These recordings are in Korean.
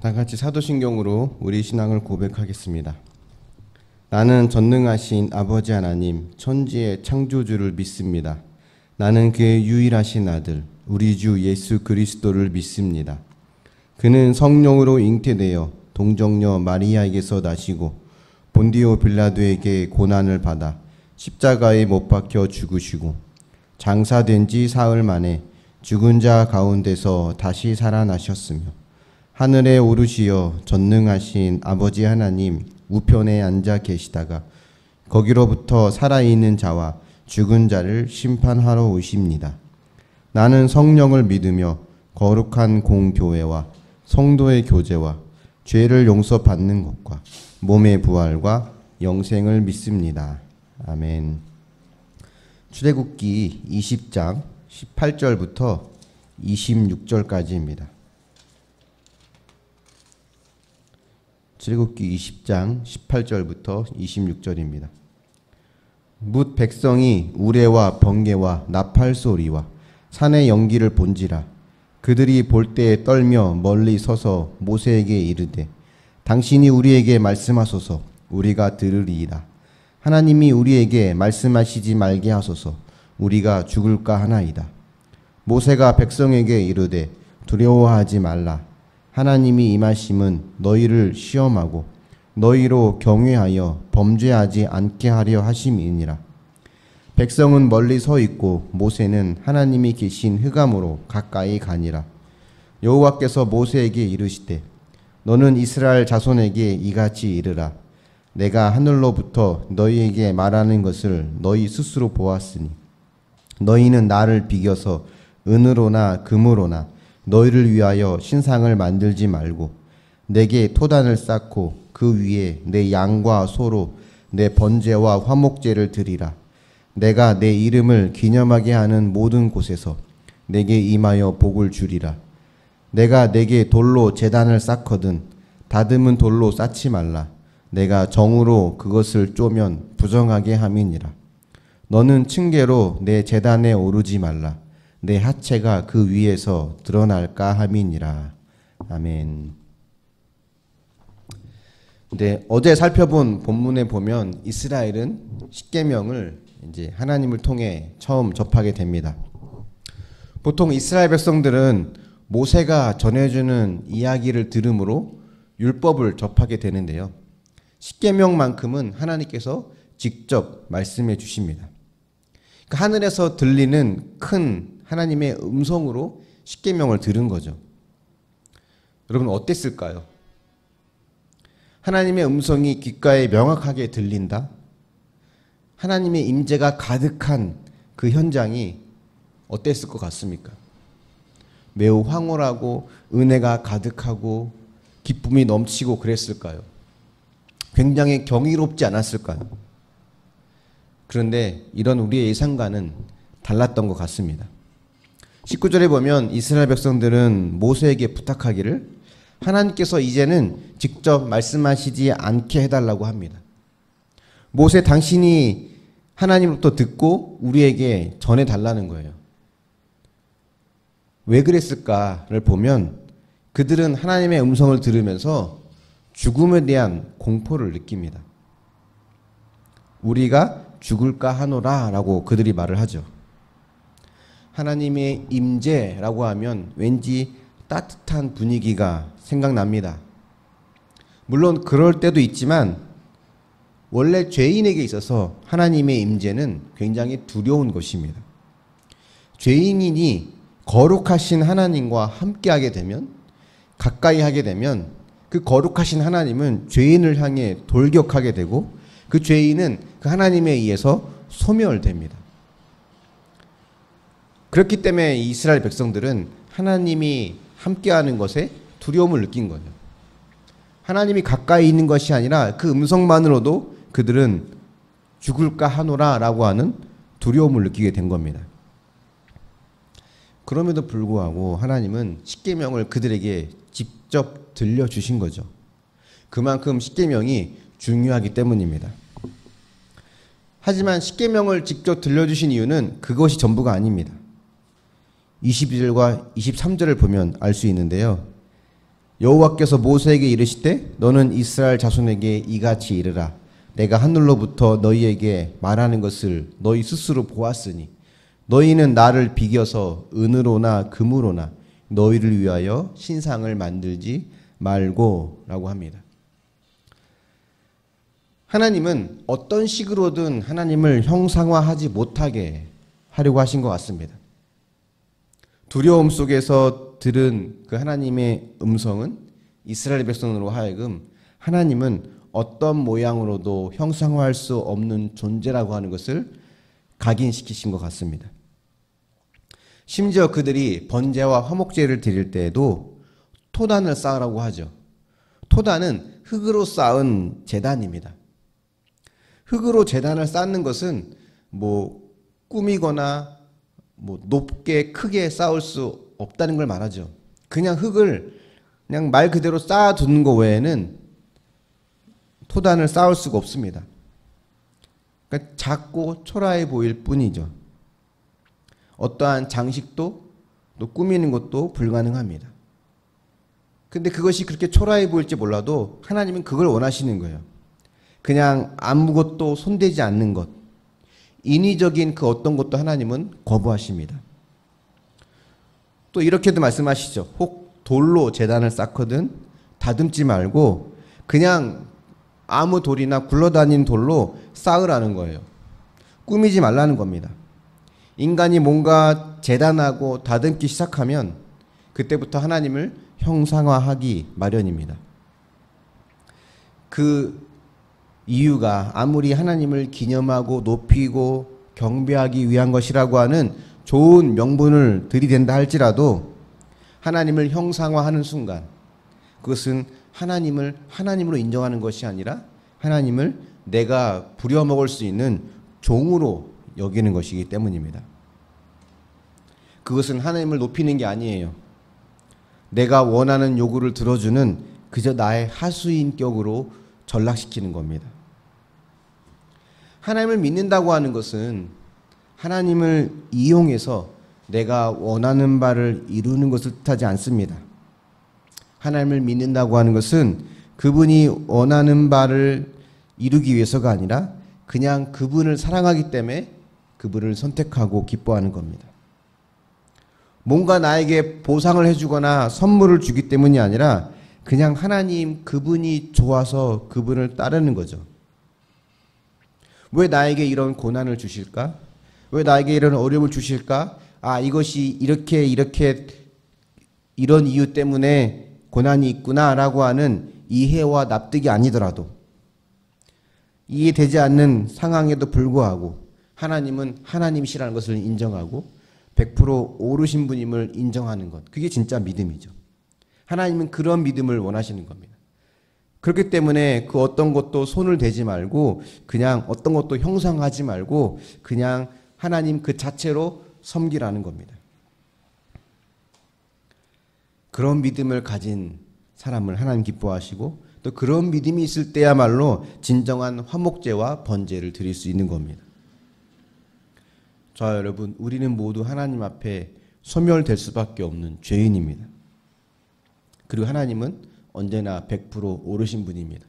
다 같이 사도신경으로 우리 신앙을 고백하겠습니다. 나는 전능하신 아버지 하나님, 천지의 창조주를 믿습니다. 나는 그의 유일하신 아들, 우리 주 예수 그리스도를 믿습니다. 그는 성령으로 잉태되어 동정녀 마리아에게서 나시고 본디오 빌라도에게 고난을 받아 십자가에 못 박혀 죽으시고 장사된 지 사흘 만에 죽은 자 가운데서 다시 살아나셨으며 하늘에 오르시어 전능하신 아버지 하나님 우편에 앉아 계시다가 거기로부터 살아있는 자와 죽은 자를 심판하러 오십니다. 나는 성령을 믿으며 거룩한 공교회와 성도의 교제와 죄를 용서받는 것과 몸의 부활과 영생을 믿습니다. 아멘. 출애굽기 20장 18절부터 26절까지입니다. 출애굽기 20장 18절부터 26절입니다. 뭇 백성이 우레와 번개와 나팔 소리와 산의 연기를 본지라 그들이 볼 때에 떨며 멀리 서서 모세에게 이르되 당신이 우리에게 말씀하소서 우리가 들으리이다. 하나님이 우리에게 말씀하시지 말게 하소서 우리가 죽을까 하나이다. 모세가 백성에게 이르되 두려워하지 말라. 하나님이 임하심은 너희를 시험하고 너희로 경외하여 범죄하지 않게 하려 하심이니라. 백성은 멀리 서 있고 모세는 하나님이 계신 흑암으로 가까이 가니라. 여호와께서 모세에게 이르시되 너는 이스라엘 자손에게 이같이 이르라. 내가 하늘로부터 너희에게 말하는 것을 너희 스스로 보았으니 너희는 나를 비겨서 은으로나 금으로나 너희를 위하여 신상을 만들지 말고 내게 토단을 쌓고 그 위에 내 양과 소로 내 번제와 화목제를 드리라. 내가 내 이름을 기념하게 하는 모든 곳에서 내게 임하여 복을 주리라. 내가 내게 돌로 제단을 쌓거든 다듬은 돌로 쌓지 말라. 내가 정으로 그것을 쪼면 부정하게 함이니라. 너는 층계로 내 제단에 오르지 말라. 내 하체가 그 위에서 드러날까 함이니라. 아멘. 근데 어제 살펴본 본문에 보면 이스라엘은 십계명을 이제 하나님을 통해 처음 접하게 됩니다. 보통 이스라엘 백성들은 모세가 전해주는 이야기를 들음으로 율법을 접하게 되는데요. 십계명만큼은 하나님께서 직접 말씀해 주십니다. 그러니까 하늘에서 들리는 큰 하나님의 음성으로 십계명을 들은 거죠. 여러분 어땠을까요? 하나님의 음성이 귓가에 명확하게 들린다? 하나님의 임재가 가득한 그 현장이 어땠을 것 같습니까? 매우 황홀하고 은혜가 가득하고 기쁨이 넘치고 그랬을까요? 굉장히 경이롭지 않았을까요? 그런데 이런 우리의 예상과는 달랐던 것 같습니다. 19절에 보면 이스라엘 백성들은 모세에게 부탁하기를 하나님께서 이제는 직접 말씀하시지 않게 해달라고 합니다. 모세 당신이 하나님으로부터 듣고 우리에게 전해달라는 거예요. 왜 그랬을까를 보면 그들은 하나님의 음성을 들으면서 죽음에 대한 공포를 느낍니다. 우리가 죽을까 하노라 라고 그들이 말을 하죠. 하나님의 임재라고 하면 왠지 따뜻한 분위기가 생각납니다. 물론 그럴 때도 있지만 원래 죄인에게 있어서 하나님의 임재는 굉장히 두려운 것입니다. 죄인이 거룩하신 하나님과 함께하게 되면 가까이 하게 되면 그 거룩하신 하나님은 죄인을 향해 돌격하게 되고 그 죄인은 그 하나님에 의해서 소멸됩니다. 그렇기 때문에 이스라엘 백성들은 하나님이 함께하는 것에 두려움을 느낀 거예요. 하나님이 가까이 있는 것이 아니라 그 음성만으로도 그들은 죽을까 하노라 라고 하는 두려움을 느끼게 된 겁니다. 그럼에도 불구하고 하나님은 십계명을 그들에게 직접 들려주신 거죠. 그만큼 십계명이 중요하기 때문입니다. 하지만 십계명을 직접 들려주신 이유는 그것이 전부가 아닙니다. 22절과 23절을 보면 알 수 있는데요. 여호와께서 모세에게 이르시되 너는 이스라엘 자손에게 이같이 이르라. 내가 하늘로부터 너희에게 말하는 것을 너희 스스로 보았으니 너희는 나를 비겨서 은으로나 금으로나 너희를 위하여 신상을 만들지 말고 라고 합니다. 하나님은 어떤 식으로든 하나님을 형상화하지 못하게 하려고 하신 것 같습니다. 두려움 속에서 들은 그 하나님의 음성은 이스라엘 백성으로 하여금 하나님은 어떤 모양으로도 형상화할 수 없는 존재라고 하는 것을 각인시키신 것 같습니다. 심지어 그들이 번제와 화목제를 드릴 때에도 토단을 쌓으라고 하죠. 토단은 흙으로 쌓은 제단입니다. 흙으로 제단을 쌓는 것은 꾸미거나 높게 크게 쌓을 수 없다는 걸 말하죠. 그냥 흙을 그냥 말 그대로 쌓아두는 것 외에는 토단을 쌓을 수가 없습니다. 그러니까 작고 초라해 보일 뿐이죠. 어떠한 장식도 또 꾸미는 것도 불가능합니다. 근데 그것이 그렇게 초라해 보일지 몰라도 하나님은 그걸 원하시는 거예요. 그냥 아무것도 손대지 않는 것, 인위적인 그 어떤 것도 하나님은 거부하십니다. 또 이렇게도 말씀하시죠. 혹 돌로 제단을 쌓거든 다듬지 말고 그냥 아무 돌이나 굴러다니는 돌로 쌓으라는 거예요. 꾸미지 말라는 겁니다. 인간이 뭔가 제단하고 다듬기 시작하면 그때부터 하나님을 형상화하기 마련입니다. 그 이유가 아무리 하나님을 기념하고 높이고 경배하기 위한 것이라고 하는 좋은 명분을 들이댄다 할지라도 하나님을 형상화하는 순간 그것은 하나님을 하나님으로 인정하는 것이 아니라 하나님을 내가 부려먹을 수 있는 종으로 여기는 것이기 때문입니다. 그것은 하나님을 높이는 게 아니에요. 내가 원하는 요구를 들어주는 그저 나의 하수인격으로 전락시키는 겁니다. 하나님을 믿는다고 하는 것은 하나님을 이용해서 내가 원하는 바를 이루는 것을 뜻하지 않습니다. 하나님을 믿는다고 하는 것은 그분이 원하는 바를 이루기 위해서가 아니라 그냥 그분을 사랑하기 때문에 그분을 선택하고 기뻐하는 겁니다. 뭔가 나에게 보상을 해주거나 선물을 주기 때문이 아니라 그냥 하나님 그분이 좋아서 그분을 따르는 거죠. 왜 나에게 이런 고난을 주실까? 왜 나에게 이런 어려움을 주실까? 이것이 이렇게 이런 이유 때문에 고난이 있구나라고 하는 이해와 납득이 아니더라도 이해되지 않는 상황에도 불구하고 하나님은 하나님이시라는 것을 인정하고 100% 옳으신 분임을 인정하는 것. 그게 진짜 믿음이죠. 하나님은 그런 믿음을 원하시는 겁니다. 그렇기 때문에 그 어떤 것도 손을 대지 말고 그냥 어떤 것도 형상하지 말고 그냥 하나님 그 자체로 섬기라는 겁니다. 그런 믿음을 가진 사람을 하나님 기뻐하시고 또 그런 믿음이 있을 때야말로 진정한 화목제와 번제를 드릴 수 있는 겁니다. 자, 여러분, 우리는 모두 하나님 앞에 소멸될 수밖에 없는 죄인입니다. 그리고 하나님은 언제나 100% 옳으신 분입니다.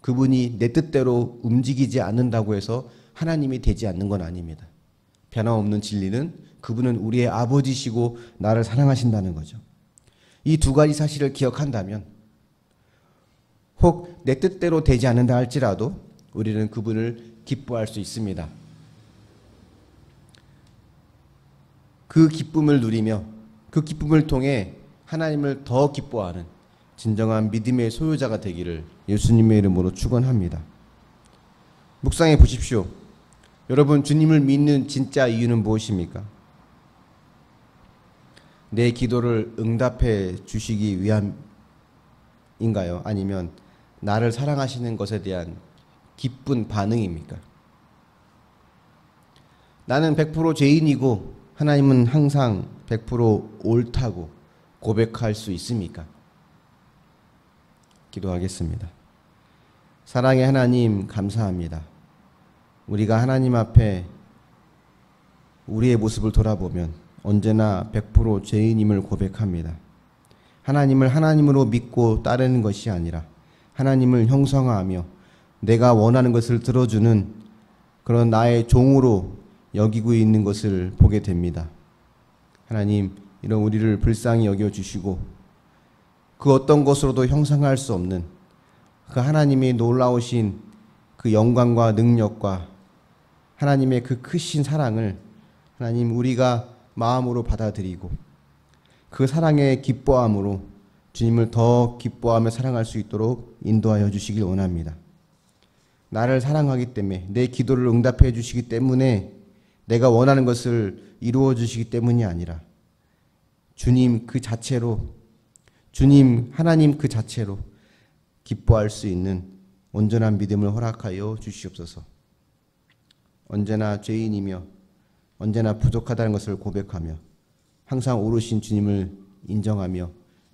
그분이 내 뜻대로 움직이지 않는다고 해서 하나님이 되지 않는 건 아닙니다. 변함없는 진리는 그분은 우리의 아버지시고 나를 사랑하신다는 거죠. 이 두 가지 사실을 기억한다면 혹 내 뜻대로 되지 않는다 할지라도 우리는 그분을 기뻐할 수 있습니다. 그 기쁨을 누리며 그 기쁨을 통해 하나님을 더 기뻐하는 진정한 믿음의 소유자가 되기를 예수님의 이름으로 축원합니다. 묵상해 보십시오. 여러분, 주님을 믿는 진짜 이유는 무엇입니까? 내 기도를 응답해 주시기 위함인가요? 아니면 나를 사랑하시는 것에 대한 기쁜 반응입니까? 나는 100% 죄인이고 하나님은 항상 100% 옳다고 고백할 수 있습니까? 기도하겠습니다. 사랑의 하나님, 감사합니다. 우리가 하나님 앞에 우리의 모습을 돌아보면 언제나 100% 죄인임을 고백합니다. 하나님을 하나님으로 믿고 따르는 것이 아니라 하나님을 형성하며 내가 원하는 것을 들어주는 그런 나의 종으로 여기고 있는 것을 보게 됩니다. 하나님, 이런 우리를 불쌍히 여겨주시고 그 어떤 것으로도 형상할 수 없는 그 하나님의 놀라우신 그 영광과 능력과 하나님의 그 크신 사랑을 하나님 우리가 마음으로 받아들이고 그 사랑의 기뻐함으로 주님을 더 기뻐하며 사랑할 수 있도록 인도하여 주시길 원합니다. 나를 사랑하기 때문에 내 기도를 응답해 주시기 때문에 내가 원하는 것을 이루어 주시기 때문이 아니라 주님 그 자체로 주님 하나님 그 자체로 기뻐할 수 있는 온전한 믿음을 허락하여 주시옵소서. 언제나 죄인이며 언제나 부족하다는 것을 고백하며 항상 오르신 주님을 인정하며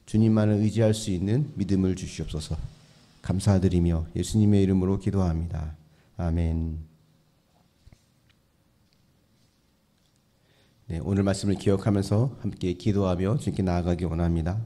주님만을 의지할 수 있는 믿음을 주시옵소서. 감사드리며 예수님의 이름으로 기도합니다. 아멘. 네, 오늘 말씀을 기억하면서 함께 기도하며 주님께 나아가기 원합니다.